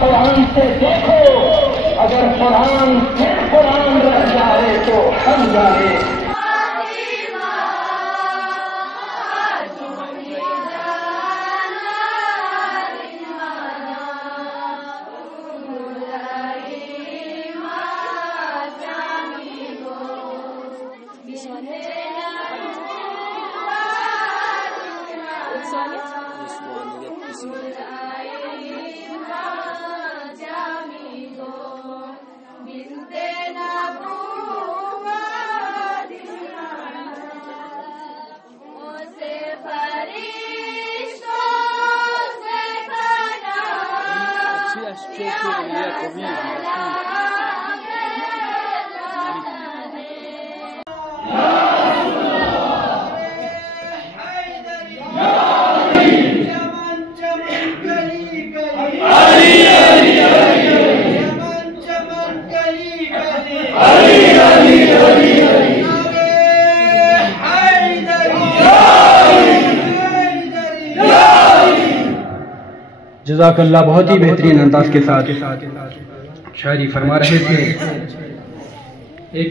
قرآن سے دیکھو، اگر قرآن پھر قرآن رہ جائے تو ہم جائے۔ جزاک اللہ، بہت ہی بہترین انداز کے ساتھ شاعری فرما رہے تھے۔ ایک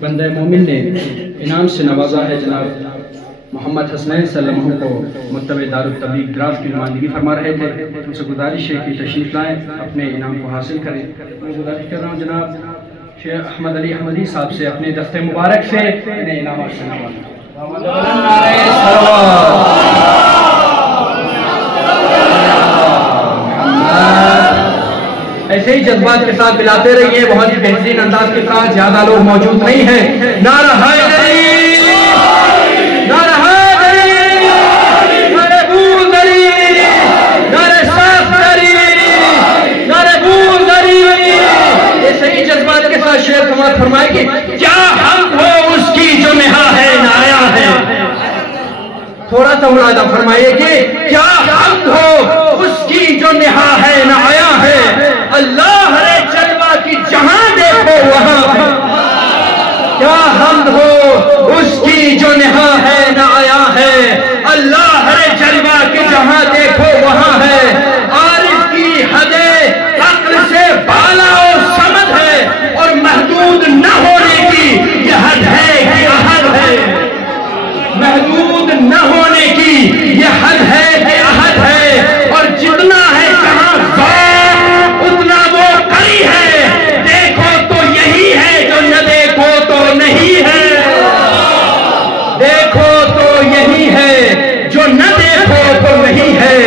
بندہ مومن نے انعام سے نوازا ہے جناب محمد حسنین صلی اللہ علیہ وسلم کو، مکتبہ دارالتبلیغ دراز کی نمائندگی فرما رہے تھے۔ ان سے گزارش ہے کہ تشریف لائیں، اپنے انعام کو حاصل کریں۔ میں گزارش کر رہا ہوں جناب شیخ احمد علی احمدی صاحب سے اپنے دست مبارک سے انہیں انعامات سے نوازا۔ ایسے ہی جذبات کے ساتھ ملاتے رہیے، بہت ہی بہترین انداز کے ساتھ، زیادہ لوگ موجود نہیں ہیں۔ نعرہ حیدری، نعرہ حیدری، نعرہ بوزری، نعرہ صفدری، نعرہ بوزری۔ ایسے ہی جذبات کے ساتھ شعر سماعت فرمائے کہ کیا حمد ہو اس کی جو نہا ہے نایا ہے۔ تھوڑا سا ملاحظہ فرمائیے کہ کیا حمد ہو اس کی جو نہا ہے نایا ہے۔ اللہ رے جلوہ کی جہاں دیکھو وہاں ہے، کیا حمد ہو اس کی جو نہا ہے نہ آیا ہے۔ اللہ رے جلوہ کی جہاں دیکھو وہاں ہے، عارف کی حد عقل سے بالا و سمد ہے، اور محدود نہ ہونے کی یہ حد ہے کہ احد ہے۔ محدود نہ ہونے کی یہ حد ہے کہ احد ہے، اور جتنا ہے جہاں ذوق اتنا وہ قری ہے۔ دیکھو تو یہی ہے جو نہ دیکھو تو نہیں ہے، دیکھو تو یہی ہے جو نہ دیکھو تو نہیں ہے۔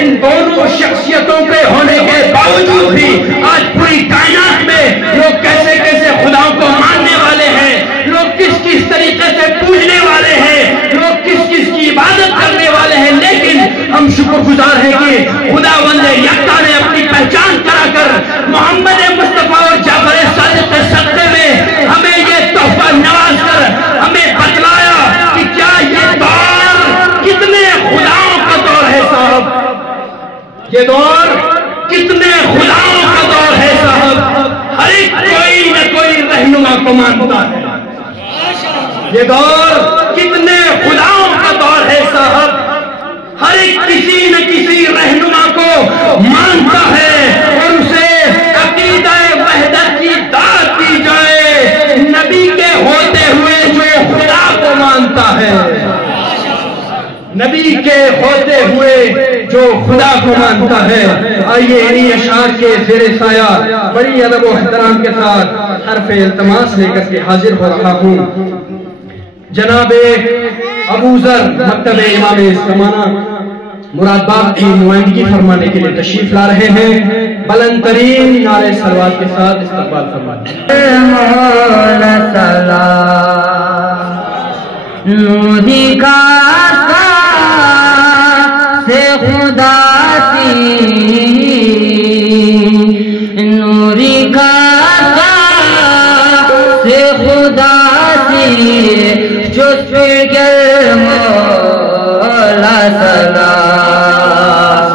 ان دونوں شخصیتوں کے ہونے کے باوجود بھی آج پوری کائنات میں لوگ کیسے کیسے خداؤں کو ماننے والے ہیں، لوگ کس کس طریقے سے پوجنے والے ہیں، لوگ کس کس کی عبادت کرنے والے ہیں، لیکن ہم شکر گزار ہیں کہ خداوند یکتا نے اپنی پہچان کرا کر محمد مصطفیٰ اور جعفر صادق کے صدقے میں ہمیں یہ تحفہ نواز کر ہمیں بتلایا کہ کیا یہ دور کتنے خداؤں کا دور ہے صاحب، یہ دور کتنے خداؤں کا دور ہے صاحب۔ ہر ایک کوئی نہ کوئی رہنما کو مانتا ہے، یہ دور کتنے خداؤں کا دور ہے صاحب۔ ہر ایک کسی نہ کسی رہنما کو مانتا ہے، اور اسے عقیدہ وحدت کی دعوت دی جائے، نبی کے ہوتے ہوئے جو خدا کو مانتا ہے، نبی کے ہوتے ہوئے جو خدا کو مانتا ہے۔ آئیے انہی اشعار کے زیر سایہ بڑی ادب و احترام کے ساتھ حرف التماس لے کر کے حاضر ہو رہا ہوں۔ جناب ابو ذر مکتب امام زمانہ مراد باغ کی نمائندگی فرمانے کے لیے تشریف لا رہے ہیں، بلند ترین نعرہ صلوات کے ساتھ استقبال فرمائیں۔ نوری کا سے خدا سی، نوری کا سے خدا سی، جو پھر مولا سلام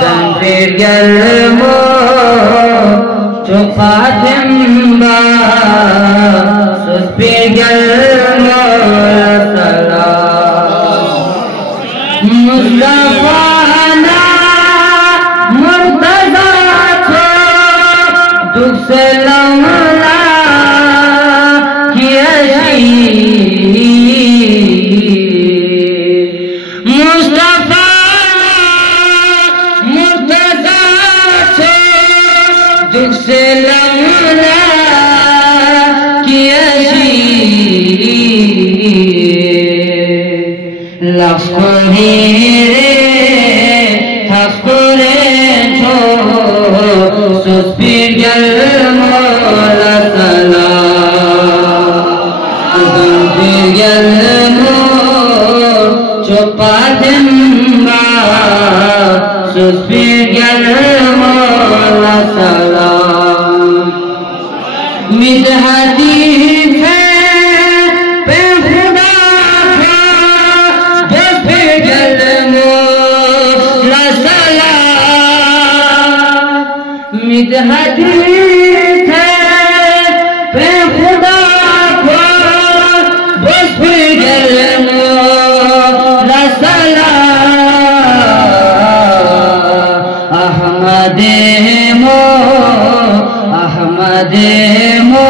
دن پھر گرمو جو خاتم با سس پھر گرمو سلام مصطفیٰ نا مرتضی دکھ سے لولا کیا مصطفیٰ مرتضی سے دکھ سے لولا کیا لخوری سسپیر مولا سلام زنبیر مو چپا دنبا سسپیر مولا سلام مدحتی ہے پہ خدا تھا سسپیر مولا سلام مدحتی ہے پہ خدا کو بس بگر مولا سلام احمد مو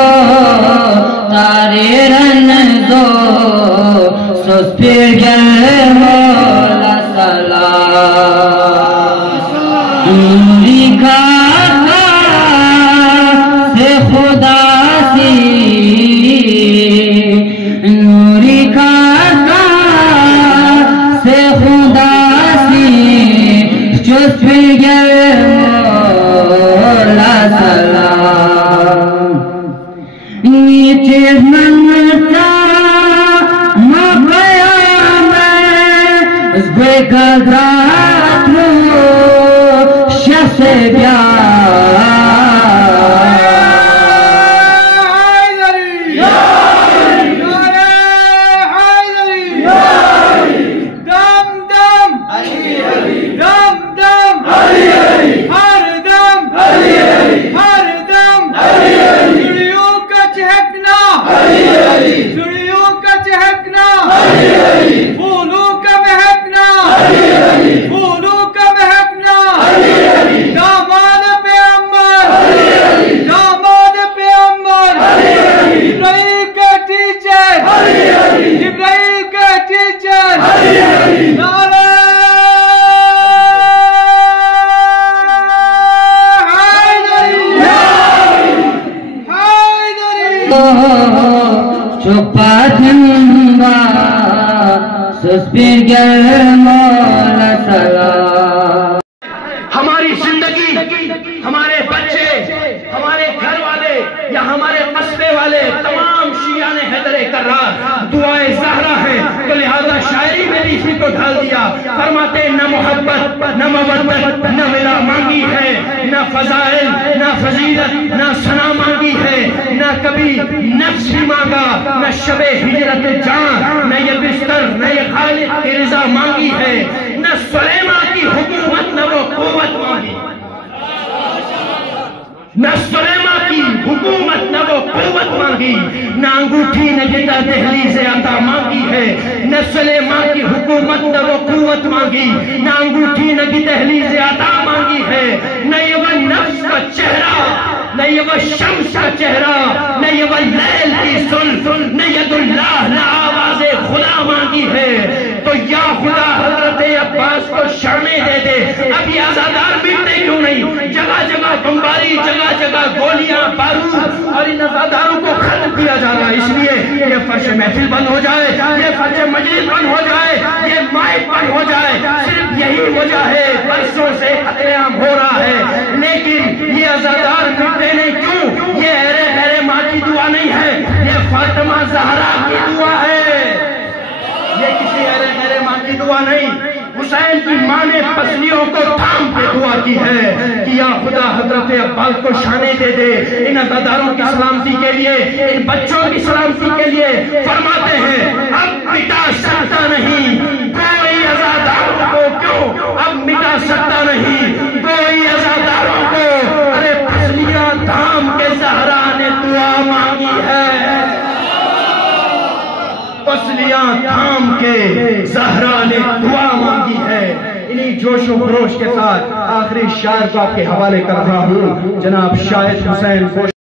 تارے رن دو سس بگر مولا سلام نوری کا خدا سی نوری کھاتا سے خدا سی چس بگر مولا سلام نیچے منتا مقیام اس بے قدرات رو شخص پیار چپا دنبا سسپیر مولا سلام ہماری زندگی، ہمارے بچے، ہمارے گھر والے یا ہمارے قصبے والے تمام شیعان حیدر کرار دعائے زہرا ہیں، تو لہذا شاعری میں نے اسی کو ڈھال دیا. فرماتے نہ محبت نہ مودت نہ ولا مانگی ہے، نہ فضائل نہ فضیلت نہ ثنا مانگی ہے، نہ کبھی نفس بھی مانگا، نہ شب ہجرت جان، نہ یہ بستر نہ یہ خالق کی رضا مانگی ہے، نہ سلیمان کی حکومت نہ وہ قوت مانگی، نہ سلیمان کی حکومت نہ وہ قوت مانگی، نہ انگوٹھی نہ جتا دہلیز عطا مانگی ہے، نہ سلیمان کی حکومت نہ وہ قوت مانگی، نہ انگوٹھی نہ کی دہلیز عطا مانگی ہے، نہ یہ وہ نفس کا چہرہ، نہ یہ وہ شمس کا چہرہ، نہ یہ وہ لیل کی زلف، نہ ید اللہ نہ آواز خدا مانگی ہے. تو یا خدا حضرت عباس کو شرمیں دے دے، اب یہ آزادار مٹتے کیوں نہیں؟ جگہ جگہ بمباری، جگہ جگہ گولیاں بارود، اور ان آزاداروں کو ختم کیا جا رہا ہے. اس لیے یہ فرش محفل بند ہو جائے، یہ فرش مجلس بند ہو جائے، یہ مائک بند ہو جائے. صرف یہی وجہ ہے، برسوں سے قتل عام ہو رہا ہے، لیکن یہ آزادار مٹتے نہیں. کیوں؟ یہ اہل ماں کی دعا نہیں ہے، یہ فاطمہ زہرا کی دعا ہے، یہ کسی اہل ماں کی دعا نہیں. حسین کی ماں نے پسلیوں کو تھام کے دعا کی ہے کہ یا خدا حضرت عباس کو شانے دے دے. ان عزاداروں کی سلامتی کے لیے، ان بچوں کی سلامتی کے لیے فرماتے ہیں اب مٹا سکتا نہیں کوئی عزاداروں کو. کیوں اب مٹا سکتا نہیں کوئی عزاداروں کو؟ ارے پسلیاں تھام کے زہرا نے دعا مانگی ہے، پسلیاں تھام کے زہرا نے دعا مانگی ہے. انہی اسی جوش و خروش کے ساتھ آخری شاعر کو آپ کے حوالے کر رہا ہوں، جناب شاہد حسین